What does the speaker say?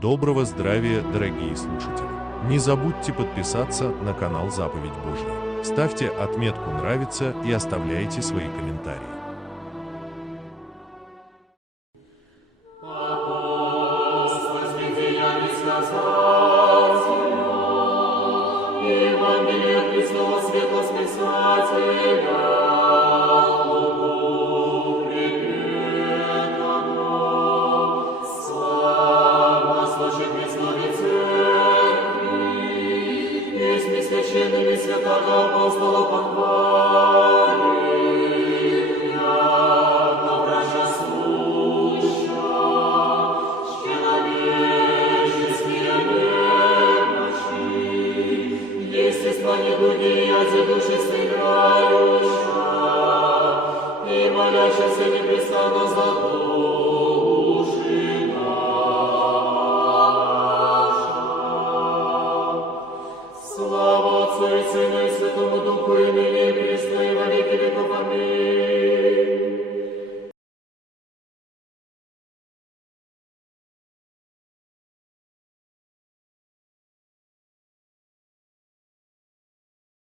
Доброго здравия, дорогие слушатели! Не забудьте подписаться на канал Заповедь Божья. Ставьте отметку «Нравится» и оставляйте свои комментарии. Евангелие Христова светло Спасателя. Священными святого апостола похвали, яко врача суща, человеческие немощи, естества недуги и оди души стыгающа, и молящаяся непрестанно за души наши. Слава Отцу и Сыну и Святому Духу, и ныне и присно, и во веки веков. Аминь.